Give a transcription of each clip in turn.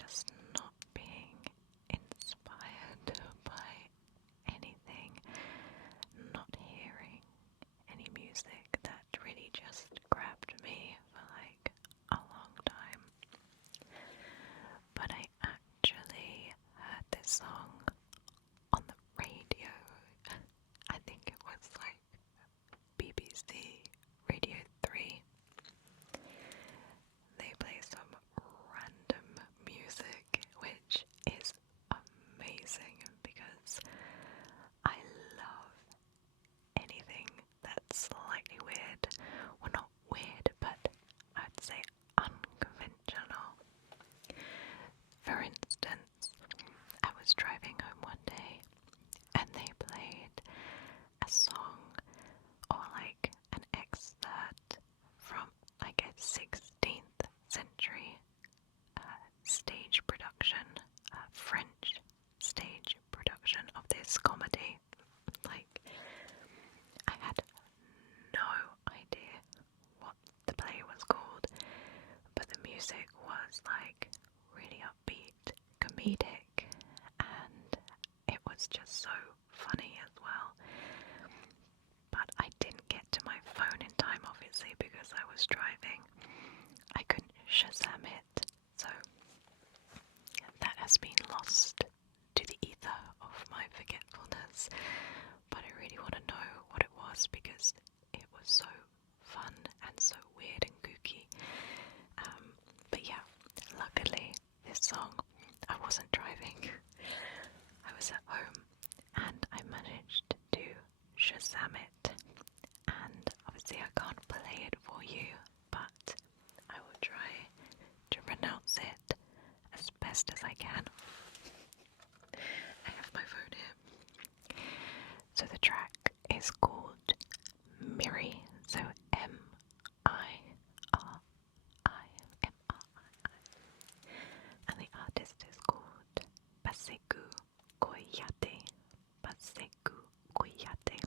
just not being inspired by anything, not hearing any music that really just grabbed me for like a long time. But I actually heard this song on the radio. I think it was like BBC Radio 3. They play some random music, which is amazing because I love anything that's slightly weird. Well, not weird, but I'd say unconventional. For instance, I was driving home one day and they played a song or like an excerpt from like a 16th century stage production, French stage production of this comedy. Like, I had no idea what the play was called, but the music was like really upbeat, comedic, and it was just so funny as well. But I didn't get to my phone in time, obviously, because I was driving. I couldn't Shazam it, so that has been lost to the ether of my forgetfulness. But I really want to know what it was because it was so fun and so weird and kooky. But yeah, luckily this song, I wasn't driving. I was at home and I managed to Shazam it. And obviously I can't play it for you, but I will try to pronounce it as best as I can. I have my phone here. So the track is called Miri, so M-I-R-I-M-R-I-I. And the artist is called Baseku Koyate. Baseku Koyate.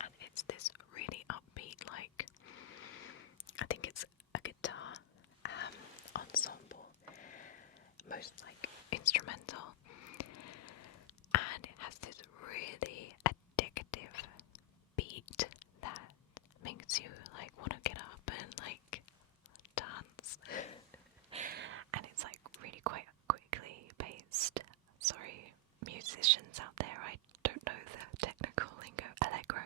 And it's this really upbeat, like, I think it's a guitar ensemble, most like instrumental, and it has this really addictive beat that makes you like want to get up and like dance. And it's like really quite quickly paced. Sorry, musicians out there, I don't know the technical lingo. Allegro.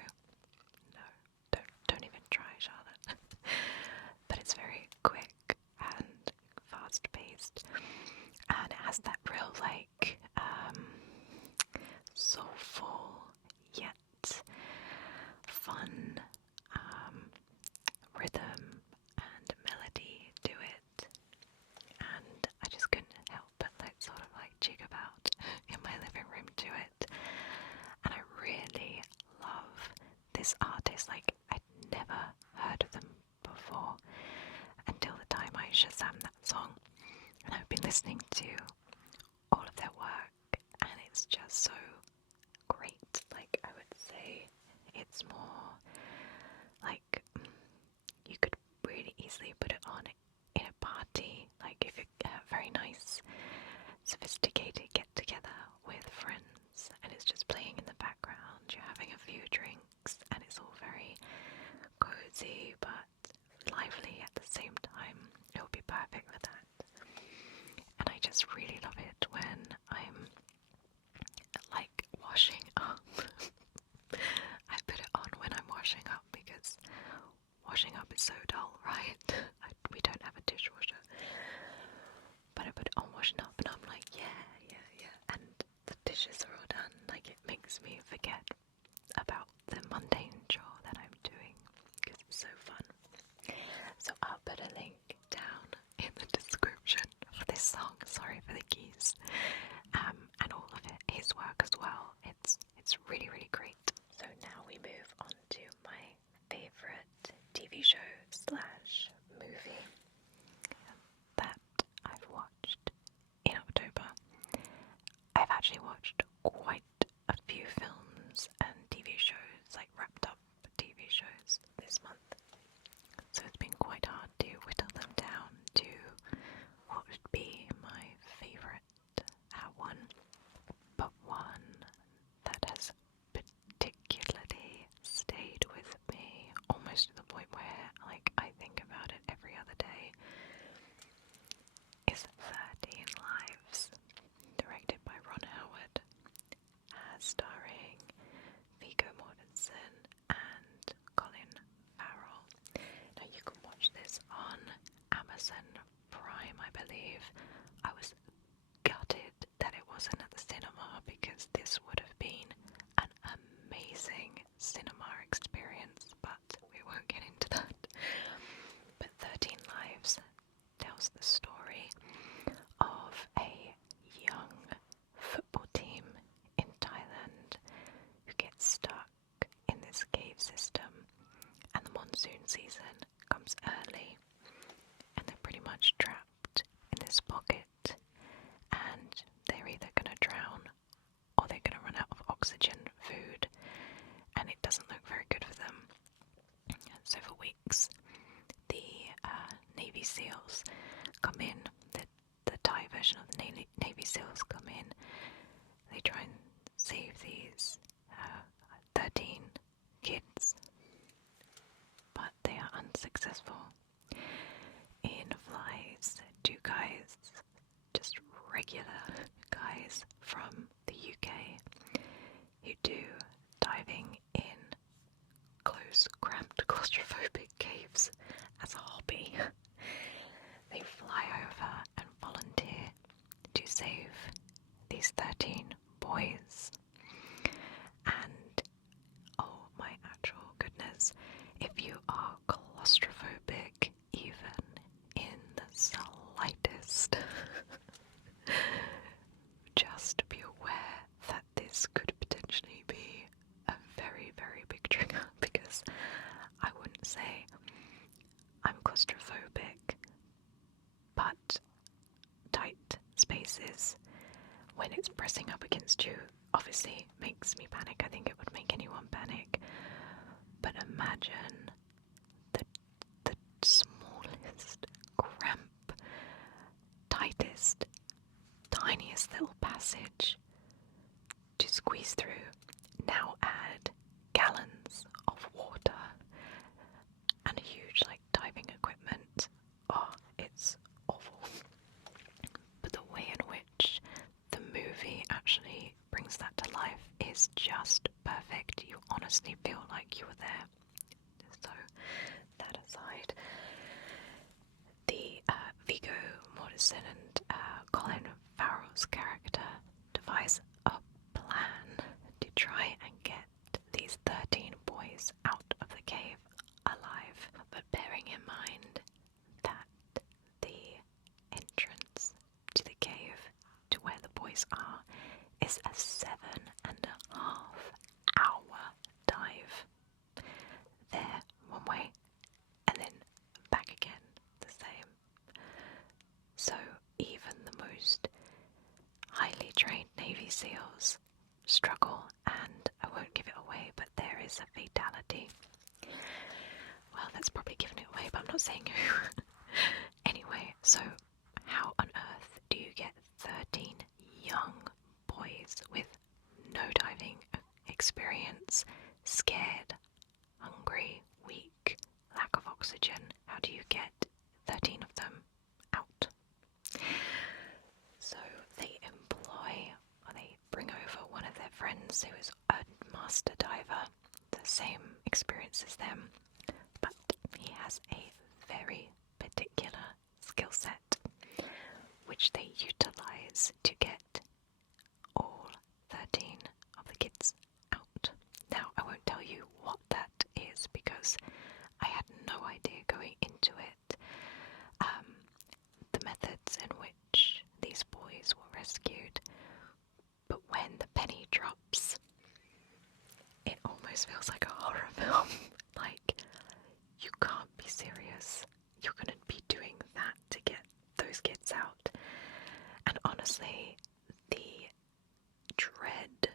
No, don't even try, Charlotte. But it's very quick and fast paced, and it has that real like soulful yet fun rhythm and melody to it, and I just couldn't help but like sort of like jig about in my living room to it. And I really love this artist. Like, I'd never heard of them before until the time I Shazam that song, and I've been listening to all of their work, and it's just so great. Like, I would say it's more like you could really easily put it on in a party, like if you have a very nice sophisticated get together with friends and it's just playing in the background, you're having a few drinks and it's all very cozy but lively at the same time. It would be perfect for that. And I just really love it when I'm like washing up. I put it on when I'm washing up because washing up is so dull, right? We don't have a dishwasher. But I put it on washing up and I'm like, yeah. And the dishes are all done. Like, it makes me forget about the mundane chore that I'm doing because it's so fun. So I'll put a link down in the description for this song. Sorry for the keys. is 13 Lives, directed by Ron Howard, starring Viggo Mortensen and Colin Farrell. Now you can watch this on Amazon Prime, I believe. I was gutted that it wasn't at the cinema because this would have been an amazing cinema experience, but we won't get into that. But 13 Lives tells the story of a young football team in Thailand who gets stuck in this cave system, and the monsoon season comes early, and they're pretty much trapped in this pocket, and they're either going to drown or they're going to run out of oxygen, food, and it doesn't look very good for them. So for weeks, the Navy SEALs come in, the Thai version of the Navy SEALs come in, they try and save these 13 kids, but they are unsuccessful. In flies two guys, just regular guys from the UK, who do diving in close, cramped, claustrophobic caves as a hobby. They fly over and volunteer to save these 13 boys. And oh my actual goodness, if you are claustrophobic even in the slightest, just be aware that this could potentially be a very, very big trigger, because I wouldn't say I'm claustrophobic, but tight spaces, when it's pressing up against you, obviously makes me panic. I think it would make anyone panic. But imagine the smallest, cramp, tightest, tiniest little passage to squeeze through. Now add gallons of water and a huge diving equipment. Oh, it's awful. But the way in which the movie actually brings that to life is just perfect. You honestly feel like you were there. So, that aside, the Viggo Mortensen and Colin Farrell's character devise a plan to try and get these 13 boys out of the cave alive, but bearing in mind that the entrance to the cave, to where the boys are, is a 7.5-hour dive. There, one way, and then back again, the same. So even the most highly trained Navy SEALs struggle, and I won't give it away, but there is a fatality. Well, that's probably giving it away, but I'm not saying who. Anyway, so how on earth do you get 13 young boys with no diving experience, scared, hungry, weak, lack of oxygen? How do you get 13 of them out? So they bring over one of their friends who is a master diver, the same experience as them, but he has a very particular skill set, which they utilize to get all 13 of the kids out. Now, I won't tell you what that is because I had no idea going into it. The methods in which these boys were rescued, but when the penny drops, it almost feels like a horror film. You can't be serious. You're gonna be doing that to get those kids out. And honestly, the dread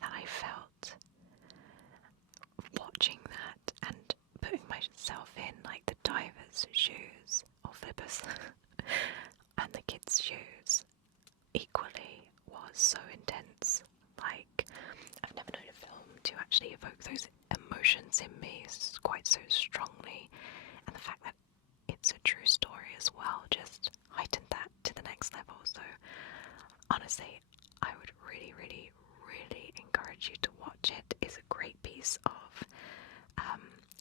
that I felt watching that and putting myself in the diver's shoes or flippers and the kids' shoes equally was so intense. I've never known a film to actually evoke those emotions in me quite so strongly, and the fact that it's a true story as well just heightened that say I would really, really, really encourage you to watch it. It's a great piece of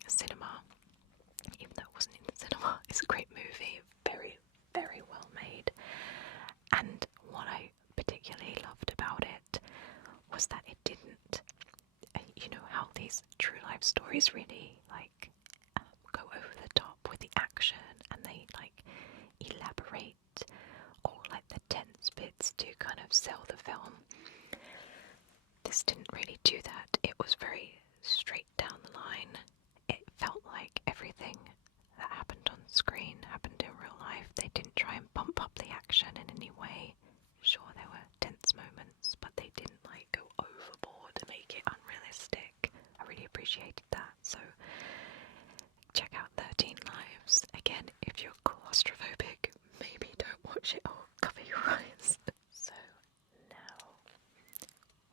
cinema, even though it wasn't in the cinema. It's a great movie, very, very well made. And what I particularly loved about it was that it didn't, you know, how these true life stories really like go over the top with the action, and they like elaborate all like the tense bits to kind of sell the film. This didn't really do that. It was very straight down the line. It felt like everything that happened on screen happened in real life. They didn't try and pump up the action in any way. Sure, there were tense moments, but they didn't like go overboard to make it unrealistic. I really appreciated that. So check out 13 Lives. Again, if you're claustrophobic, maybe don't watch it or cover your eyes. So now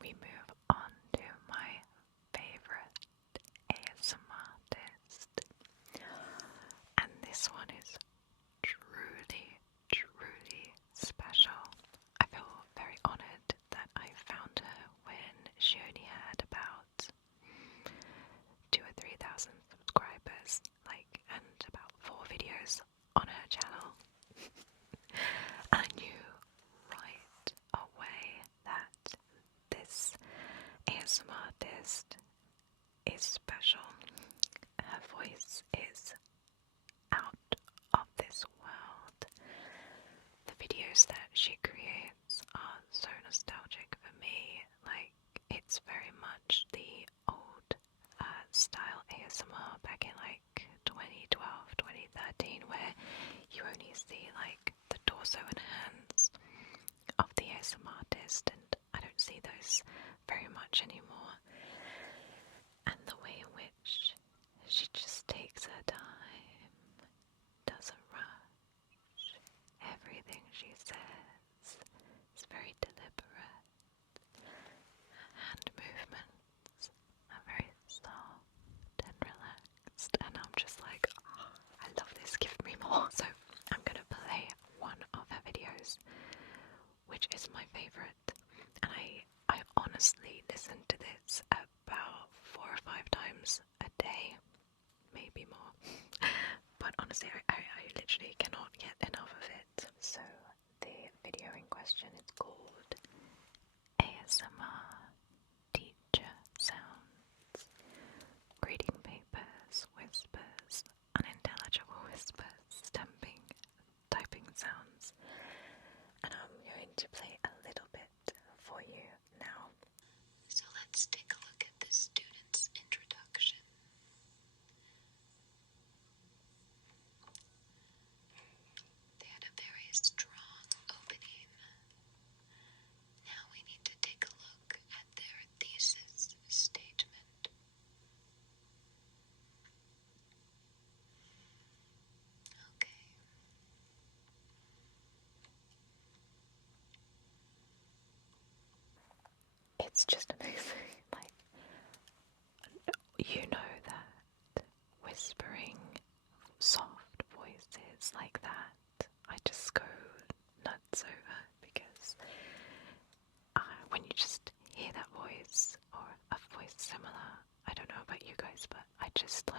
we move on to my favorite ASMR artist. And this one is truly, truly special. I feel very honoured that I found her when she only had about 2,000 or 3,000 subscribers, and about 4 videos on her channel. I knew right away that this ASMR artist is special. Her voice is out of this world. The videos that she creates are so nostalgic for me. Like, it's very much the old style ASMR back in 2012, 2013, where you only see the torso and hands of the ASMR artist, and I don't see those very much anymore. And the way in which she just takes her time, doesn't rush, everything she says is very deliberate. Hand movements are very soft and relaxed, and I'm just like, oh, I love this, give me more. So I'm gonna play one of her videos, which is my favourite, and I honestly listen to this about 4 or 5 times a day, maybe more. But honestly, I literally cannot get enough of it. So the video in question is called ASMR Teacher Sounds. Reading papers, whispers, unintelligible whispers, stamping, typing sounds. And I'm going to play a little bit for you now. So let's take a look at the student's introduction. They had a very strong opening. Now we need to take a look at their thesis statement. Okay. It's just amazing. You know that whispering soft voices like that, I just go nuts over, because when you just hear that voice or a voice similar, I don't know about you guys, but I just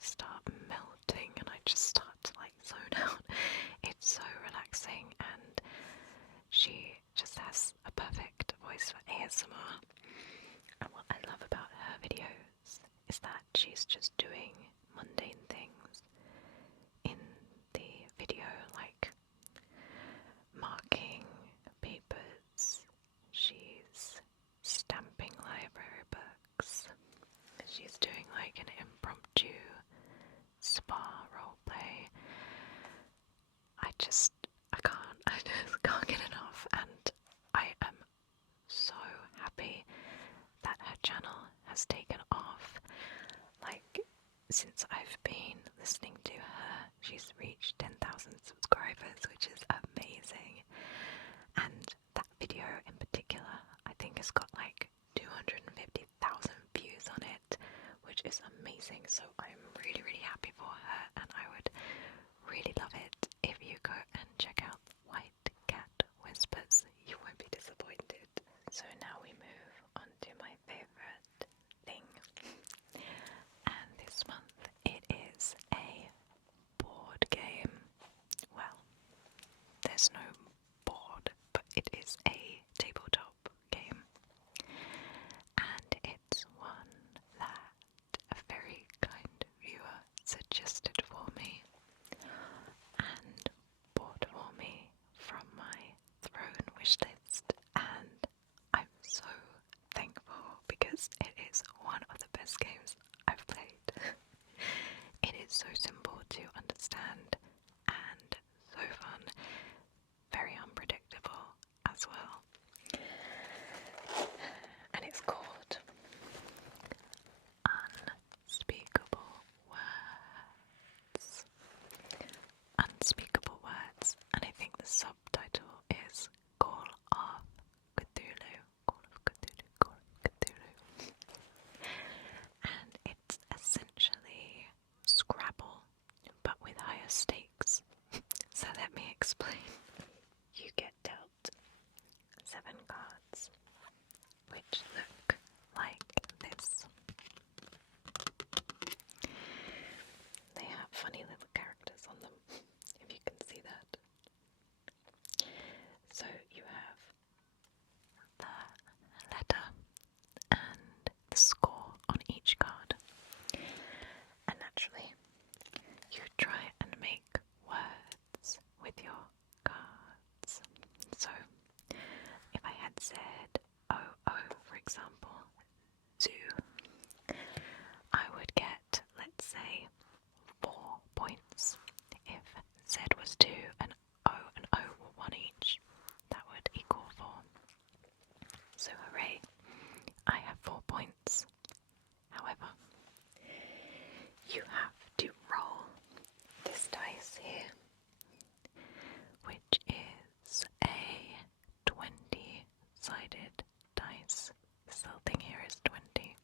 start melting and I just start to zone out. It's so relaxing, and she just has a perfect voice for ASMR. And what I love about her videos is that she's just doing mundane things in the video, like marking papers, she's stamping library books, she's doing an impromptu spa roleplay. I just can't get enough, and I am so happy that her channel has taken off. Since I've been listening to her, she's reached 10,000 subscribers, which is amazing. And that video in particular, I think has got 250,000 views on it, which is amazing. So I'm really, really happy for her, and I would really love it if you go and check out White Cat Whispers. You won't be disappointed. there's no board, but it is a tabletop game. And it's one that a very kind viewer suggested for me and bought for me from my Throne wishlist, and I'm so thankful because it is one of the best games I've played. It is so simple to understand and so fun, very unpredictable as well. And it's called Unspeakable Words. Unspeakable Words, and I think the subtitle is Call of Cthulhu. Call of Cthulhu, Call of Cthulhu. And it's essentially Scrabble, but with higher stakes. So let me explain. You get dealt 7 cards, which look like this. They have funny little characters on them, if you can see that. So you have the letter and the score on each card. And naturally, you try and make words with your cards. So, if I had said for example, zoo, I would get, let's say, 4 points. If Z was 2 and O were 1 each, that would equal 4. So hooray, I have 4 points. However, you have to roll this dice here, which is a 20-sided dice. This little thing here is 20.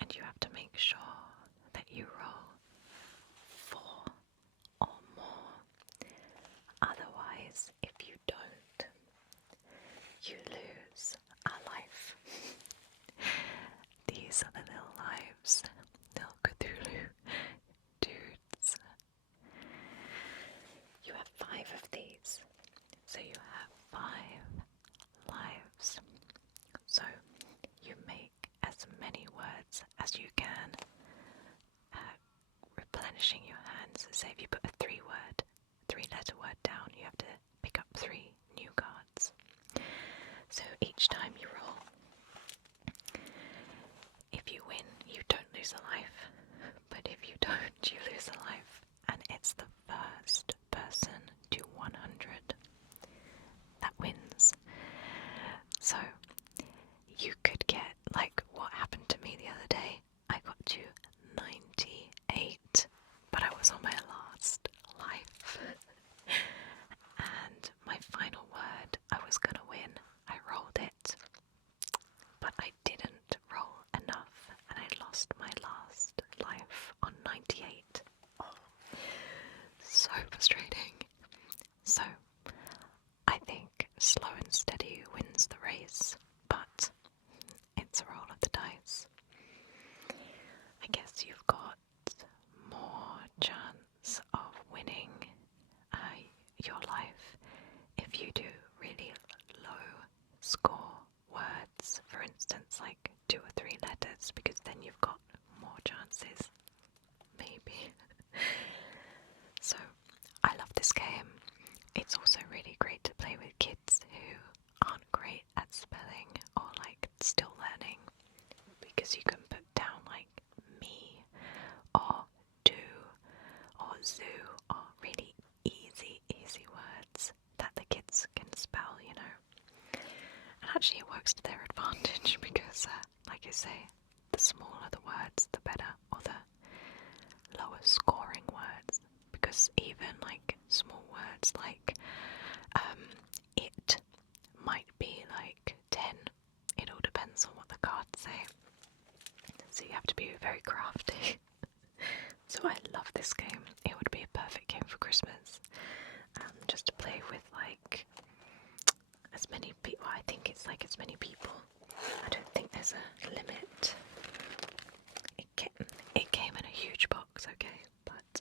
And you have to make sure that you roll 4 or more. Otherwise, if you don't, you lose a life. These are the little lives, little Cthulhu dudes. You have 5 of these, so you have 5 lives. So you make as many words as you can, replenishing your hands. So say if you put a 3-letter word down, you have to pick up 3 new cards. So each time you roll, if you win, you don't lose a life, but if you don't, you lose a life. And it's the first person to 100 that wins. So you could get, like what happened to me the other day, I got to 98, but I was on my last life. And my final word, I was gonna win. I rolled it, but I didn't roll enough, and I lost my last life on 98. Oh, so frustrating. So, I think slow and steady wins the race, but it's a roll of the dice. I guess you've got more chance of winning your life if you do really low score words, for instance like 2 or 3 letters, because then you've got more chances, maybe. So I love this game. It's also really great to play with kids who aren't great at spelling or like still learning, because you can put down like me or do or zoo or really easy words that the kids can spell, you know. And actually it works to their advantage because, like I say, the smaller the words, the better, or the lower scoring words, because even like small words like it might be like 10. It all depends on what the cards say. So you have to be very crafty. So I love this game. It would be a perfect game for Christmas. Just to play with like as many people. I think it's like as many people. I don't think there's a limit. It came in a huge box, okay, but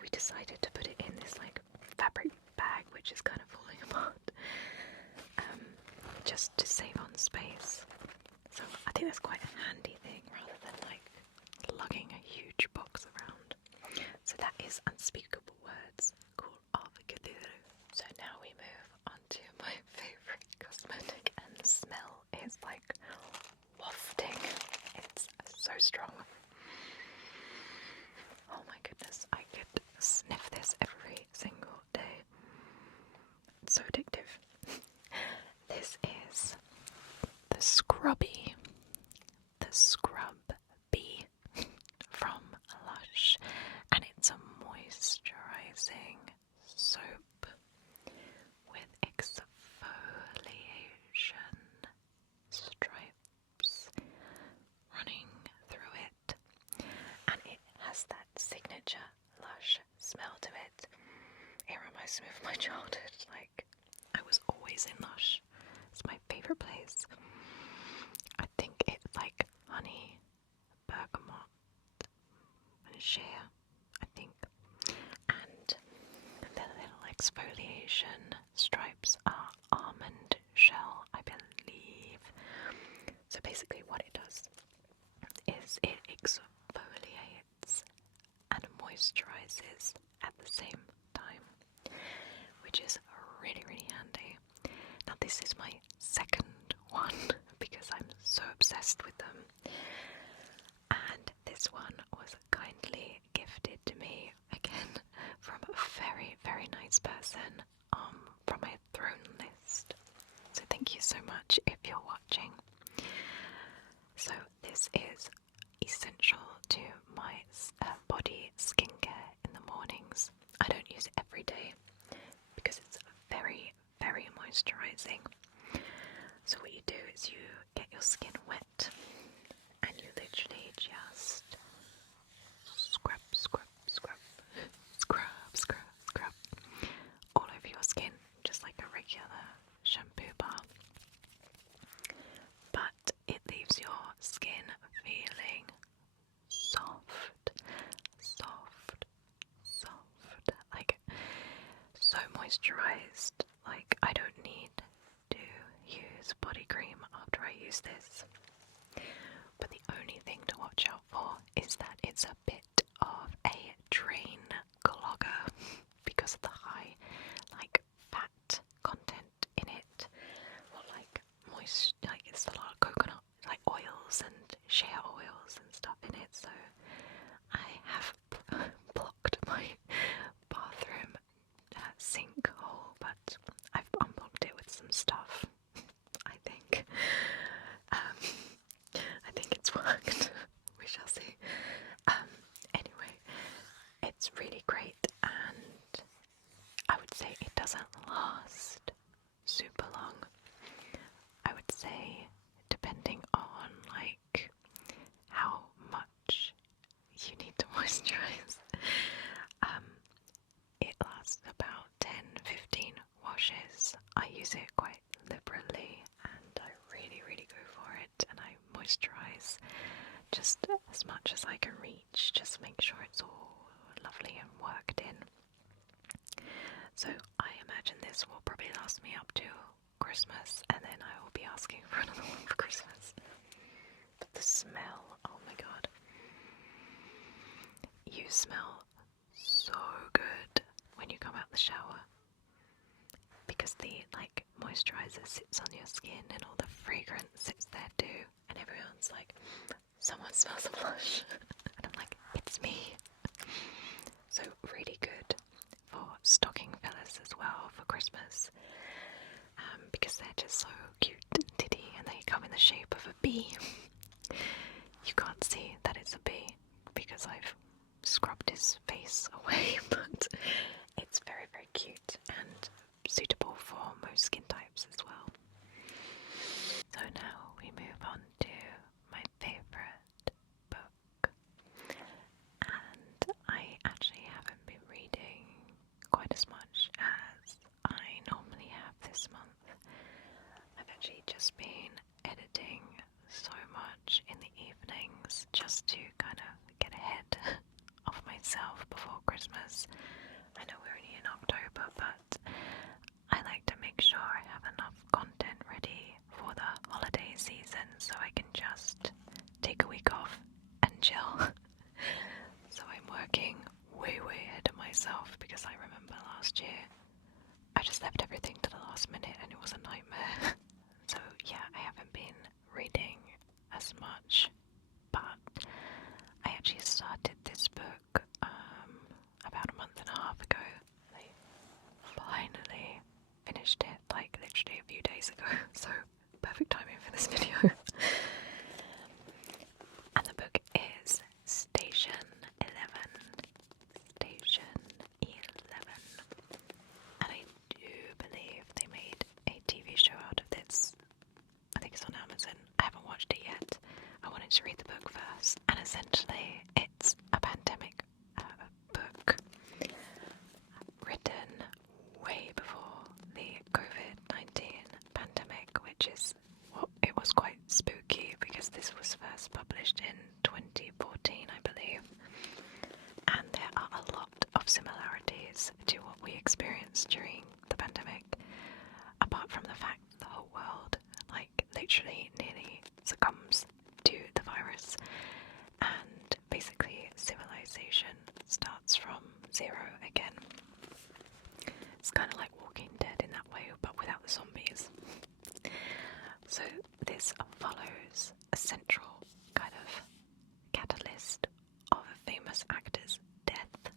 we decided to put it in this like fabric bag, which which is kind of falling apart, just to save on space. So I think that's quite a handy thing rather than like lugging a huge box around. So that is Unspeakable Words, Call of Cthulhu. So now we move on to my favourite cosmetic, and the smell is like wafting. It's so strong. Oh my goodness, I could sniff this every single day. It's so addictive. This is the Scrub Bee from Lush, and it's a moisturising soap with exfoliation stripes running through it, and it has that signature Lush smell to it. It reminds me of my childhood. Like, I was always in Lush. It's my favourite place. I think it's like honey, bergamot, and shea, I think. And the little exfoliation stripes are almond shell, I believe. So basically what it does is it exfoliates and moisturizes at the same time, which is really, really handy. Now this is my second one because I'm so obsessed with them, and this one was kindly gifted to me again from a very, very nice person from my throne list. So thank you so much if you're watching. So this is essential to my body skincare in the mornings. I don't use it every day because it's very, very moisturizing. So what you do is you get your skin wet and you literally just scrub, scrub, scrub, scrub, scrub, scrub all over your skin, just like a regular shampoo bar. But it leaves your skin feeling soft, soft, soft, like so moisturized. Like, I don't need to use body cream after I use this. But the only thing to watch out for is that it's a bit of a drain clogger because of the high, like, fat content in it. Or like it's a lot of coconut, like oils and shea oils and stuff in it. So I have blocked my bathroom sink hole, but I've unblocked it with some stuff. I think. I think it's worked. We shall see. Anyway, it's really great, and I would say it doesn't last super long. I would say, depending on like how much you need to moisturize, it lasts about 10-15 washes. I use it quite liberally, and I really, really go for it, and I moisturize just as much as I can reach, just make sure it's all lovely and worked in. So I imagine this will probably last me up to Christmas, and then I will be asking for another one for Christmas. But the smell, oh my god. You smell so good when you come out the shower, because the like moisturizer sits on your skin and all the fragrance sits there too, and everyone's like, someone smells a blush. And I'm like, it's me. So really good for stocking fillers as well for Christmas, because they're just so cute and titty, and they come in the shape of a bee. You can't see that it's a bee because I've scrubbed his face away, but it's very, very cute and suitable for most skin types as well. So now we move on to my favourite book, and I actually haven't been reading quite as much as I normally have this month. I've actually just been editing so much in the evenings just to kind of get ahead of myself before Christmas. I know we're only in October, but last minute and it was a nightmare. So yeah, I haven't been reading as much, but I actually started this book about a month and a half ago. I finally finished it like literally a few days ago, so perfect timing for this video. And the book is Station 11. Station 11. And I do believe they made a TV show out of this. I think it's on Amazon. I haven't watched it yet. I wanted to read the book first. And essentially, it's a pandemic book written way before the COVID-19 pandemic, which is, well, it was quite spooky because this was first published in 2014, I believe. And there are a lot of similarities to what we experienced during the pandemic, apart from the fact the whole world, like, literally nearly succumbs to the virus, and basically civilization starts from zero again. It's kind of like Walking Dead in that way, but without the zombies. So this follows a central kind of catalyst of a famous actor's death,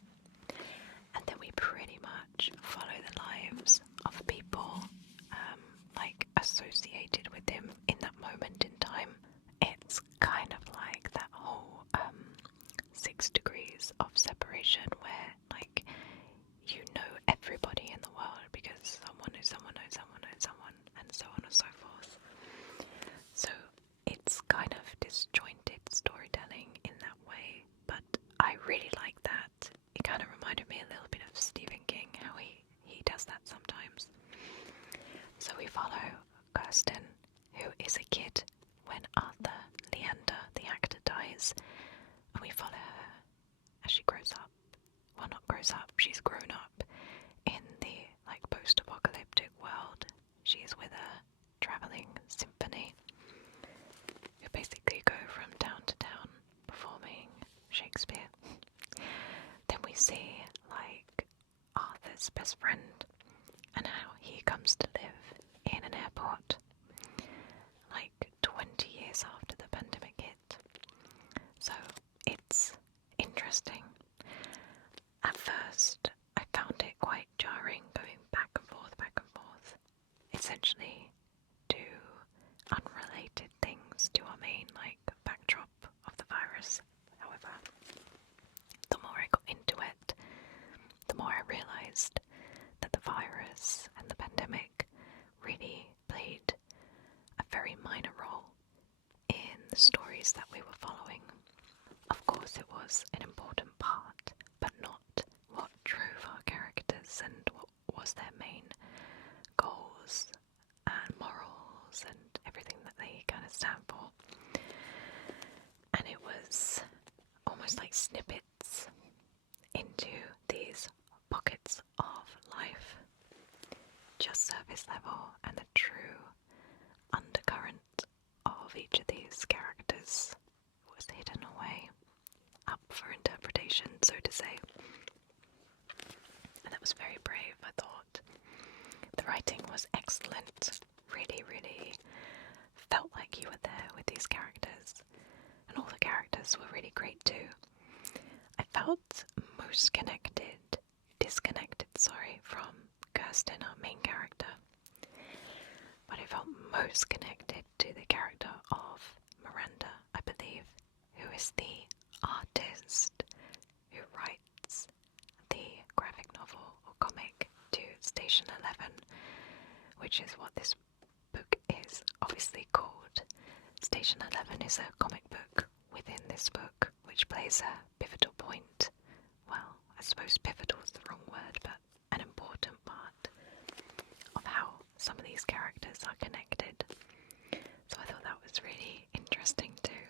and then we pretty much follow the lives of people like associated with him in that moment in time. It's kind of like that whole 6 degrees of separation where, like, you know everybody in the world because someone knows someone knows someone knows someone, and so on and so forth. So it's kind of disjointed storytelling in that way, but I really like that. It kind of reminded me a little bit of Stephen King, how he does that sometimes. So we follow Kirsten, who is a kid when Arthur Leander, the actor, dies, and we follow her as she grows up. Well, not grows up, she's grown up in the, like, post-apocalyptic world. She is with a travelling symphony who basically go from town to town performing Shakespeare. Then we see, like, Arthur's best friend and how he comes to live in an airport like 20 years after the pandemic hit. So it's interesting. At first, I found it quite jarring going back and forth, essentially to unrelated things to our main, like, backdrop of the virus. However, the more I got into it, the more I realised that the virus and the pandemic really played a very minor role in the stories that we were following. Of course, it was an important part, but not what drove our characters and what was their main goals and morals and everything that they kind of stand for. And it was almost like snippets into these pockets of life, just surface level, and the true undercurrent of each of these characters was hidden away, up for interpretation, so to say. And that was very brave, I thought. The writing was excellent, really, really felt like you were there with these characters, and all the characters were really great too. I felt most disconnected, from Kirsten, our main character, but I felt most connected to the character of Miranda, I believe, who is the artist who writes the graphic novel or comic to Station 11, which is what this book is obviously called. Station 11 is a comic book within this book, which plays a pivotal point. Well, I suppose pivotal is the wrong word, but an important part of how some of these characters are connected. So I thought that was really interesting too,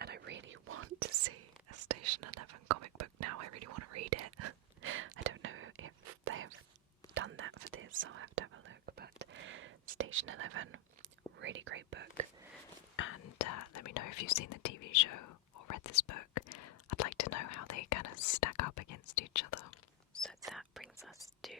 and I really want to see a Station 11 comic book now. I really want to read it. I don't know if they have done that for this, I'll have to have a look, but Station 11, really great book. And let me know if you've seen the TV show or read this book. I'd like to know how they kind of stack up against each other. So that brings us to